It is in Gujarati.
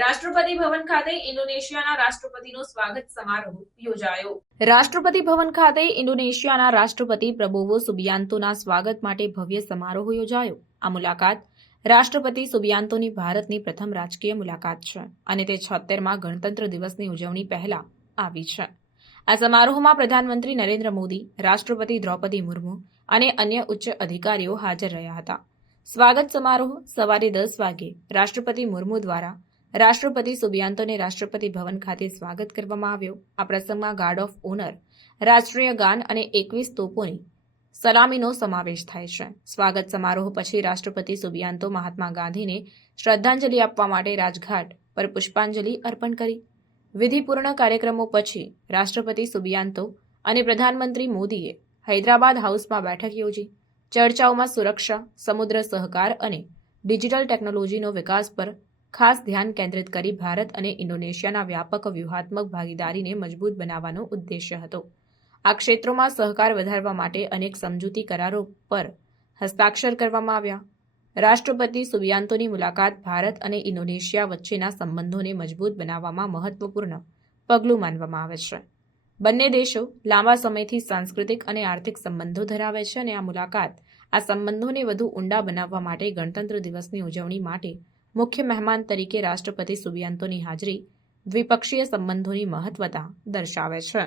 રાષ્ટ્રપતિ ભવન ખાતે ઇન્ડોનેશિયાના રાષ્ટ્રપતિનો સ્વાગત સમારોહ યોજાયો. રાષ્ટ્રપતિ ભવન ખાતે ઇન્ડોનેશિયાના રાષ્ટ્રપતિ પ્રબોવો સુબિયાન્તોના સ્વાગત માટે ભવ્ય સમારોહ યોજાયો. આ મુલાકાત રાષ્ટ્રપતિ સુબિયાન્તોની ભારતની પ્રથમ રાજકીય મુલાકાત છે અને તે છોતેરમાં ગણતંત્ર દિવસની ઉજવણી પહેલા આવી છે. આ સમારોહમાં પ્રધાનમંત્રી નરેન્દ્ર મોદી, રાષ્ટ્રપતિ દ્રૌપદી મુર્મુ અને અન્ય ઉચ્ચ અધિકારીઓ હાજર રહ્યા હતા. સ્વાગત સમારોહ સવારે દસ વાગે રાષ્ટ્રપતિ મુર્મુ દ્વારા રાષ્ટ્રપતિ સુબિયાન્તોને રાષ્ટ્રપતિ ભવન ખાતે સ્વાગત કરવામાં આવ્યો. આ પ્રસંગમાં ગાર્ડ ઓફ ઓનર, રાષ્ટ્રીય ગાન અને એકવીસ તોપોની સલામીનો સમાવેશ થાય છે. સ્વાગત સમારોહ પછી રાષ્ટ્રપતિ સુબિયાન્તો મહાત્મા ગાંધીને શ્રદ્ધાંજલિ આપવા માટે રાજઘાટ પર પુષ્પાંજલિ અર્પણ કરી. વિધિપૂર્ણ કાર્યક્રમો પછી રાષ્ટ્રપતિ સુબિયાન્તો અને પ્રધાનમંત્રી મોદીએ હૈદરાબાદ હાઉસમાં બેઠક યોજી. ચર્ચાઓમાં સુરક્ષા, સમુદ્ર સહકાર અને ડિજિટલ ટેકનોલોજીનો વિકાસ પર ખાસ ધ્યાન કેન્દ્રિત કરી ભારત અને ઇન્ડોનેશિયાના વ્યાપક વ્યૂહાત્મક ભાગીદારીને મજબૂત બનાવવાનો ઉદ્દેશ્ય હતો. આ ક્ષેત્રોમાં સહકાર વધારવા માટે અનેક સમજૂતી કરારો પર હસ્તાક્ષર કરવામાં આવ્યા. રાષ્ટ્રપતિ સુબિયાન્તોની મુલાકાત ભારત અને ઇન્ડોનેશિયા વચ્ચેના સંબંધોને મજબૂત બનાવવામાં મહત્વપૂર્ણ પગલું માનવામાં આવે છે. બંને દેશો લાંબા સમયથી સાંસ્કૃતિક અને આર્થિક સંબંધો ધરાવે છે અને આ મુલાકાત આ સંબંધોને વધુ ઊંડા બનાવવા માટે ગણતંત્ર દિવસની ઉજવણી માટે મુખ્ય મહેમાન તરીકે રાષ્ટ્રપતિ સુબિયાન્તોની હાજરી દ્વિપક્ષીય સંબંધોની મહત્વતા દર્શાવે છે.